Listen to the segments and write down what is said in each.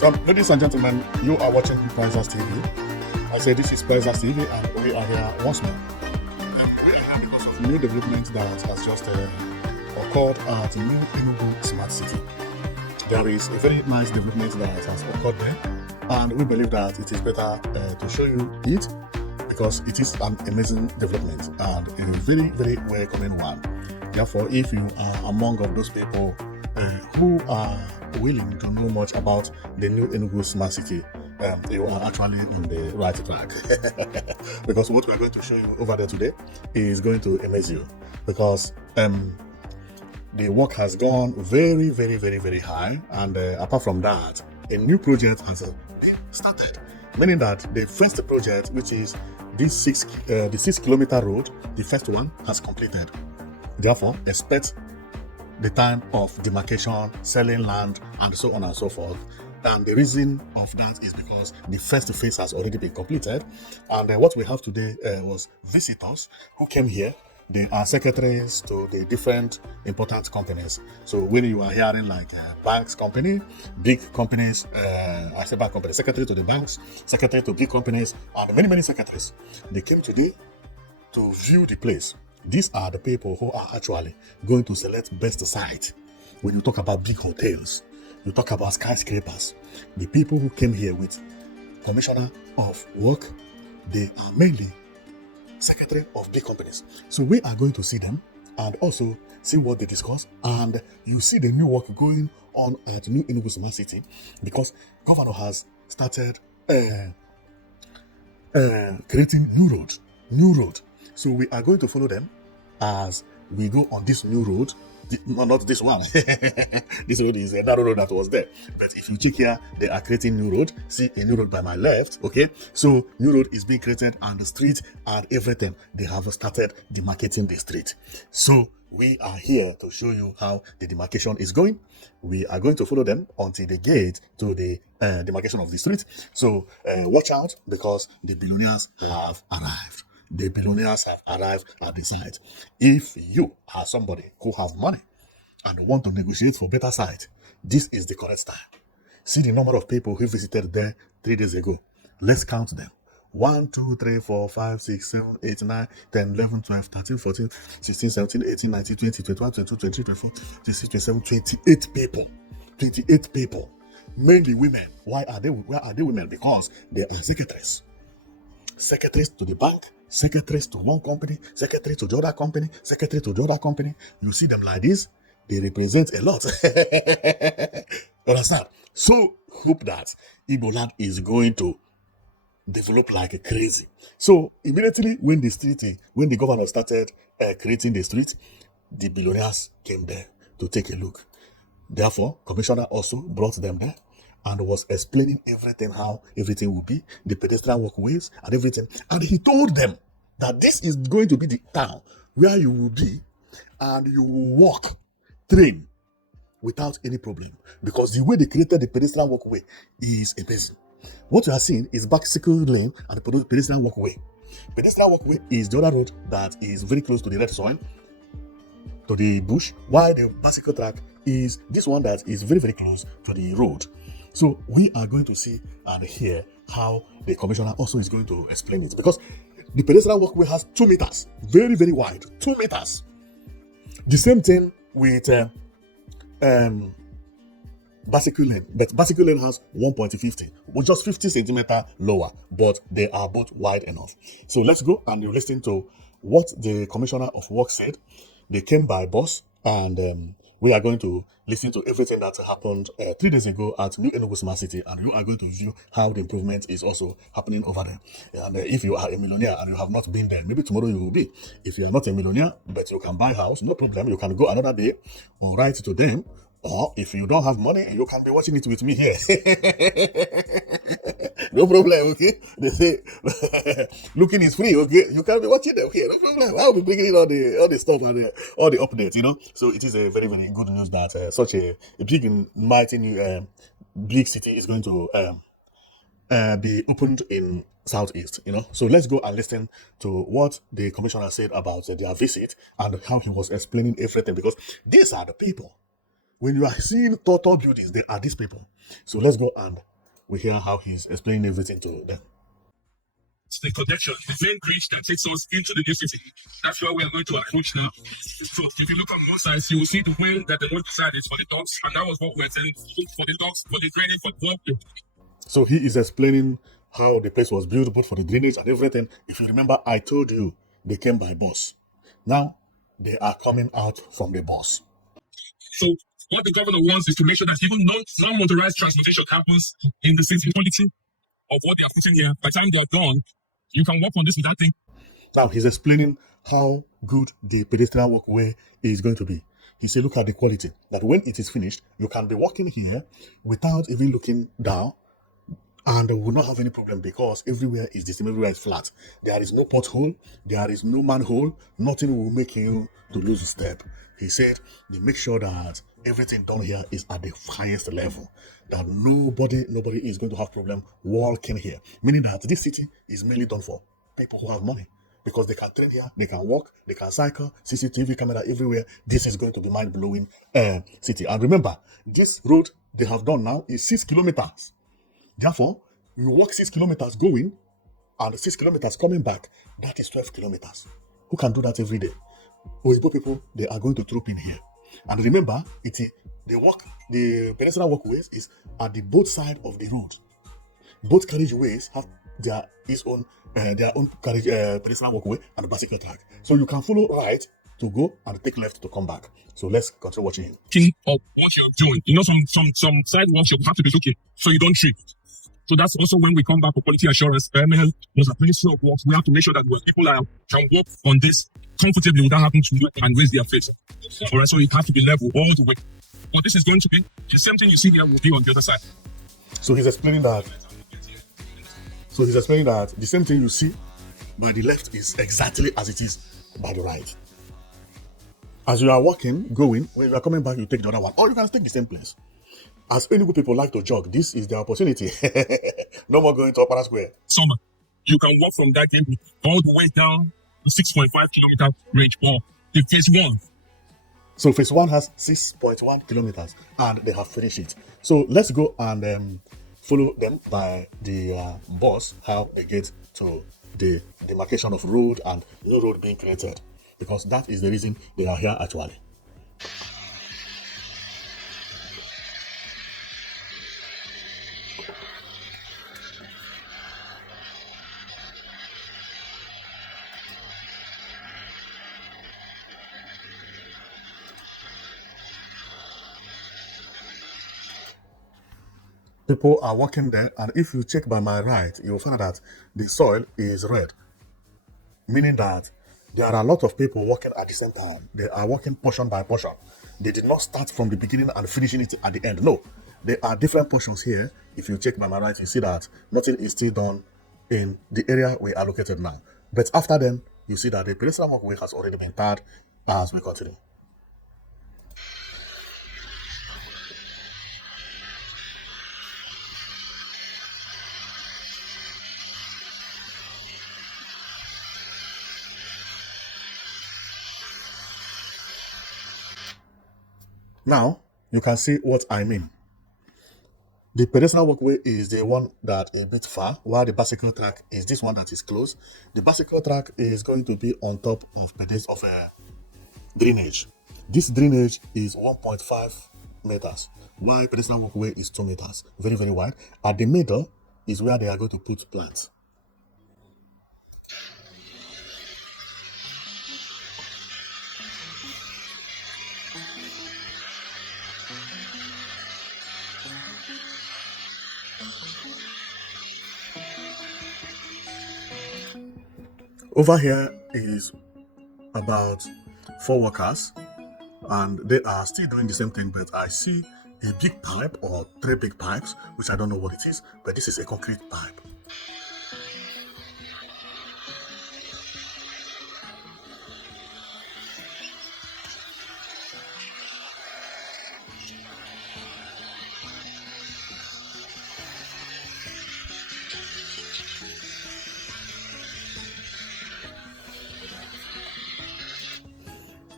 Ladies and gentlemen, you are watching Prices TV. I say this is Prices TV, and we are here once more. We are here because of new development that has just occurred at New Enugu Smart City. There is a very nice development that has occurred there, and we believe that it is better to show you it because it is an amazing development and a very, very welcoming one. Therefore, if you are among of those people who are willing to know much about the new Enugu Smart City, you are actually on the right track. Because what we are going to show you over there today is going to amaze you. Because the work has gone very, very, very, very high. And apart from that, a new project has started. Meaning that the first project, which is this the 6-kilometer road, the first one has completed. Therefore, expect the time of demarcation, selling land, and so on and so forth. And the reason of that is because the first phase has already been completed. And what we have today was visitors who came here. They are secretaries to the different important companies. So when you are hearing like banks company, big companies, I say bank company, secretary to the banks, secretary to big companies, and many, many secretaries. They came today to view the place. These are the people who are actually going to select best site. When you talk about big hotels, you talk about skyscrapers. The people who came here with commissioner of work, they are mainly secretary of big companies. So we are going to see them and also see what they discuss. And you see the new work going on at New Enugu Smart City because governor has started creating new road. So we are going to follow them as we go on this new road. No, not this one. This road is a narrow road that was there. But if you check here, they are creating new road. See a new road by my left. Okay. So new road is being created and the street and everything. They have started demarcating the street. So we are here to show you how the demarcation is going. We are going to follow them until they get to the demarcation of the street. So watch out because the billionaires have arrived. The billionaires have arrived at the site. If you are somebody who has money and want to negotiate for better site, this is the correct time. See the number of people who visited there 3 days ago. Let's count them. 1, 2, 3, 4, 5, 6, 7, 8, 9, 10, 11, 12, 13, 14, 16, 17, 18, 19, 20, 21, 22, 23, 24, 26, 27, 28 people. 28 people. Mainly women. Why are they women? Because they are secretaries. Secretaries to the bank, secretaries to one company, secretary to the other company, secretary to the other company. You see them like this, they represent a lot. Understand? So hope that Igbo land is going to develop like crazy. So immediately when the governor started creating the street, the billionaires came there to take a look. Therefore, commissioner also brought them there and was explaining everything, how everything will be, the pedestrian walkways and everything. And he told them that this is going to be the town where you will be and you will walk, train without any problem. Because the way they created the pedestrian walkway is amazing. What you are seeing is bicycle lane and the pedestrian walkway. Pedestrian walkway is the other road that is very close to the red soil, to the bush, while the bicycle track is this one that is very, very close to the road. So we are going to see and hear how the commissioner also is going to explain it, because the pedestrian walkway has 2 meters, very, very wide, 2 meters. The same thing with bicycle lane, but bicycle lane has 1.50, just 50 centimeter lower, but they are both wide enough. So let's go and you listen to what the commissioner of work said. They came by bus, and we are going to listen to everything that happened 3 days ago at New Enugu Smart City, and you are going to view how the improvement is also happening over there. And if you are a millionaire and you have not been there, maybe tomorrow you will be. If you are not a millionaire, but you can buy a house, no problem. You can go another day or write to them. Or if you don't have money, you can be watching it with me here. No problem, okay? They say looking is free, okay? You can be watching them here, no problem. I'll be bringing all the stuff and all the updates, you know. So it is a very, very good news that such a big and mighty new big city is going to be opened in Southeast, you know. So let's go and listen to what the commissioner said about their visit and how he was explaining everything, because these are the people. When you are seeing total buildings, they are these people. So let's go and we hear how he's explaining everything to them. It's the connection, the main bridge that takes us into the new city. That's where we're going to approach now. So if you look on both sides, you will see the way that the north side is for the dogs, and that was what we're saying for the dogs, for the training, for the walking. So he is explaining how the place was built, both for the drainage and everything. If you remember, I told you they came by bus. Now they are coming out from the bus. So what the governor wants is to make sure that even non-motorized transportation happens in the city. Quality of what they are putting here. By the time they are done, you can walk on this without thinking. Now he's explaining how good the pedestrian walkway is going to be. He said, look at the quality, that when it is finished, you can be walking here without even looking down, and will not have any problem because everywhere is the same, everywhere is flat. There is no pothole, there is no manhole, nothing will make you to lose a step. He said they make sure that everything done here is at the highest level, that nobody is going to have problem walking here. Meaning that this city is mainly done for people who have money, because they can train here, they can walk, they can cycle, CCTV camera everywhere. This is going to be mind-blowing city. And remember, this road they have done now is 6 kilometers. Therefore, you walk 6 kilometers going and 6 kilometers coming back. That is 12 kilometers. Who can do that every day? Oyibo people, they are going to troop in here. And remember, the pedestrian walkways is at the both side of the road. Both carriageways have their own carriage pedestrian walkway and bicycle track. So you can follow right to go and take left to come back. So let's continue watching him. Of what you're doing. You know, some sidewalks you have to be looking so you don't trip. So that's also when we come back for quality assurance. There's a place of walks. We have to make sure that people can walk on this comfortably without having to look and raise their face. All right, so it has to be level all the way. But this is going to be the same thing you see here will be on the other side. So he's explaining that. The same thing you see by the left is exactly as it is by the right. As you are walking, going, when you are coming back, you take the other one, or you can take the same place. As Enugu people like to jog, this is the opportunity. No more going to Opera Square. Summer, you can walk from that game all the way down to 6.5 kilometer range or the phase 1. So phase 1 has 6.1 kilometers and they have finished it. So let's go and follow them by the bus, how they get to the demarcation of road and new road being created. Because that is the reason they are here actually. People are walking there, and if you check by my right, you'll find that the soil is red, meaning that there are a lot of people walking at the same time. They are walking portion by portion. They did not start from the beginning and finishing it at the end. No, there are different portions here. If you check by my right, you see that nothing is still done in the area we are located now. But after then, you see that the pedestrian walkway has already been tarred as we continue. Now, you can see what I mean. The pedestrian walkway is the one that is a bit far, while the bicycle track is this one that is close. The bicycle track is going to be on top of drainage. This drainage is 1.5 meters, while pedestrian walkway is 2 meters, very, very wide. At the middle is where they are going to put plants. Over here is about 4 workers, and they are still doing the same thing, but I see a big pipe or 3 big pipes, which I don't know what it is, but this is a concrete pipe.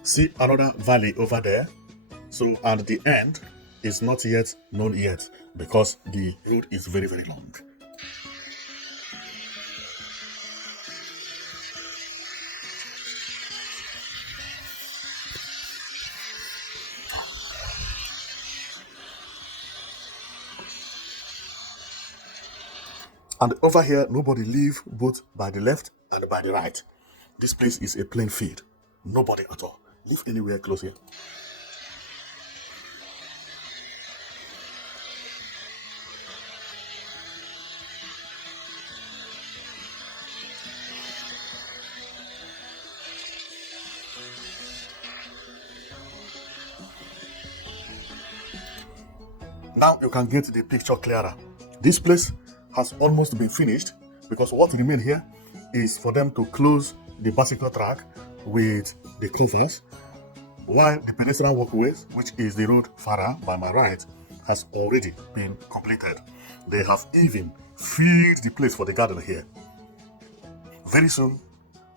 See another valley over there. So at the end is not yet known yet. because the road is very, very long. And over here, nobody live both by the left and by the right. This place is a plain field. Nobody at all live anywhere close here. Now you can get the picture clearer. This place has almost been finished because what remains here is for them to close the bicycle track with the covers, while the pedestrian walkways, which is the road further by my right, has already been completed. They have even filled the place for the garden here. Very soon,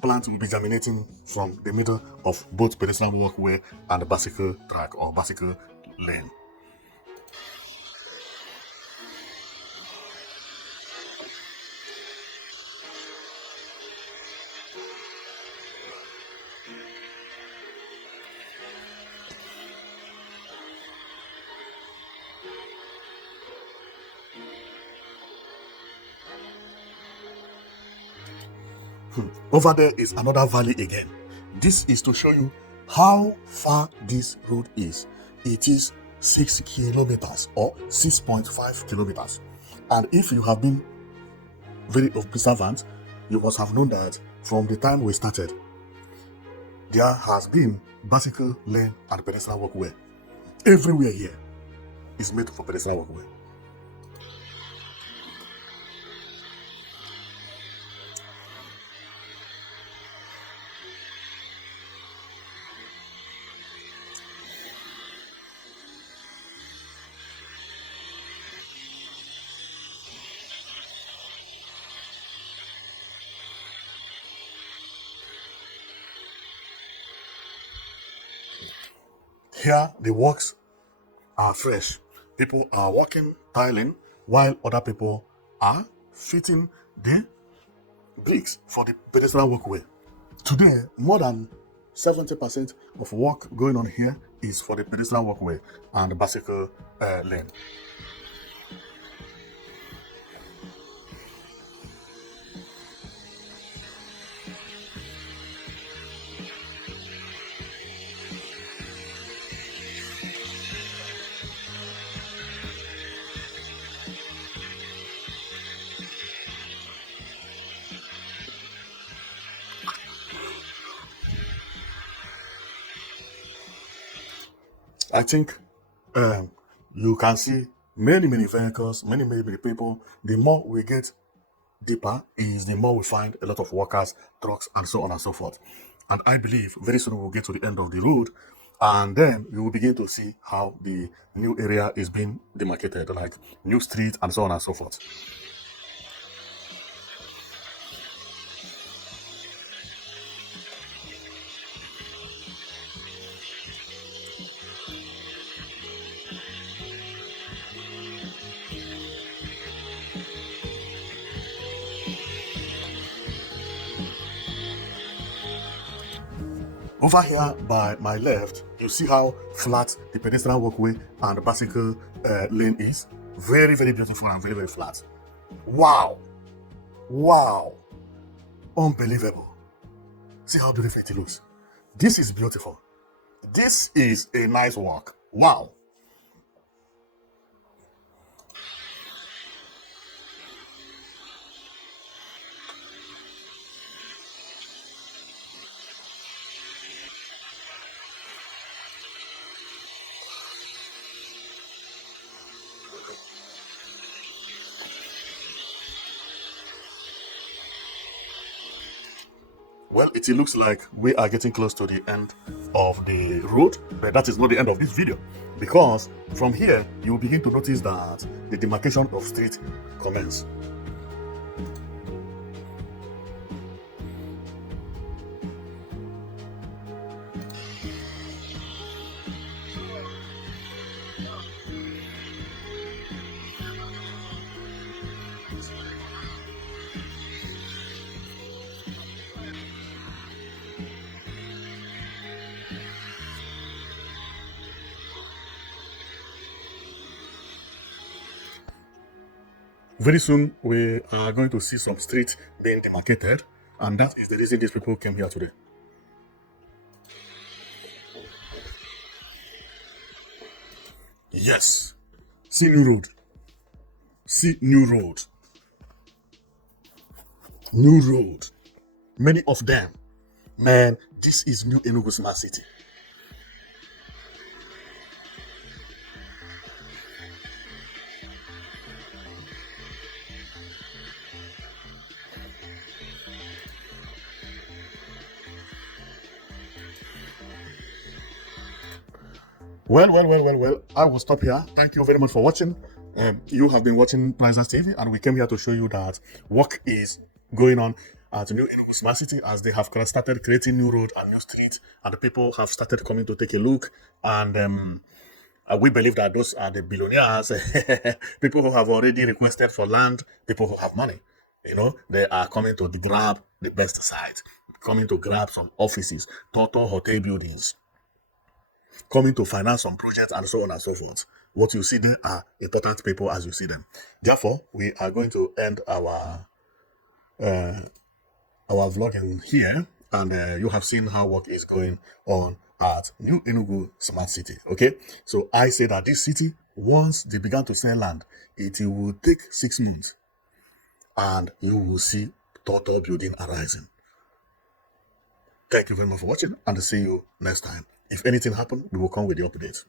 plants will be germinating from the middle of both pedestrian walkway and bicycle track or bicycle lane. Over there is another valley again. This is to show you how far this road is. It is 6 kilometers or 6.5 kilometers. And if you have been very observant, you must have known that from the time we started, there has been bicycle lane and pedestrian walkway. Everywhere here is made for pedestrian walkway. Here, the works are fresh. People are working, tiling, while other people are fitting the bricks for the pedestrian walkway. Today, more than 70% of work going on here is for the pedestrian walkway and bicycle lane. I think you can see many, many vehicles, many, many people. The more we get deeper is the more we find a lot of workers, trucks, and so on and so forth. And I believe very soon we'll get to the end of the road, and then you will begin to see how the new area is being demarcated, like new streets and so on and so forth. Over here by my left, you see how flat the pedestrian walkway and the bicycle lane is. Very, very beautiful and very, very flat. Wow! Wow! Unbelievable. See how beautiful it looks. This is beautiful. This is a nice walk. Wow! Well, it looks like we are getting close to the end of the road, but that is not the end of this video, because from here you will begin to notice that the demarcation of street commence. Very soon, we are going to see some streets being demarcated, and that is the reason these people came here today. Yes, see new road. See new road. New road. Many of them. Man, this is new Enugu Smart City. Well. I will stop here. Thank you very much for watching. You have been watching Prizers TV, and we came here to show you that work is going on at New Enugu Smart City as they have started creating new road and new streets, and the people have started coming to take a look. And we believe that those are the billionaires, people who have already requested for land, people who have money. You know, they are coming to grab the best site, coming to grab some offices, total hotel buildings, coming to finance some projects, and so on and so forth. What you see there are important people as you see them. Therefore, we are going to end our vlogging here, and you have seen how work is going on at New Enugu Smart City. Okay, so I say that this city, once they began to sell land, it will take 6 months, and you will see total building arising. Thank you very much for watching, and see you next time. If anything happens, we will come with the updates.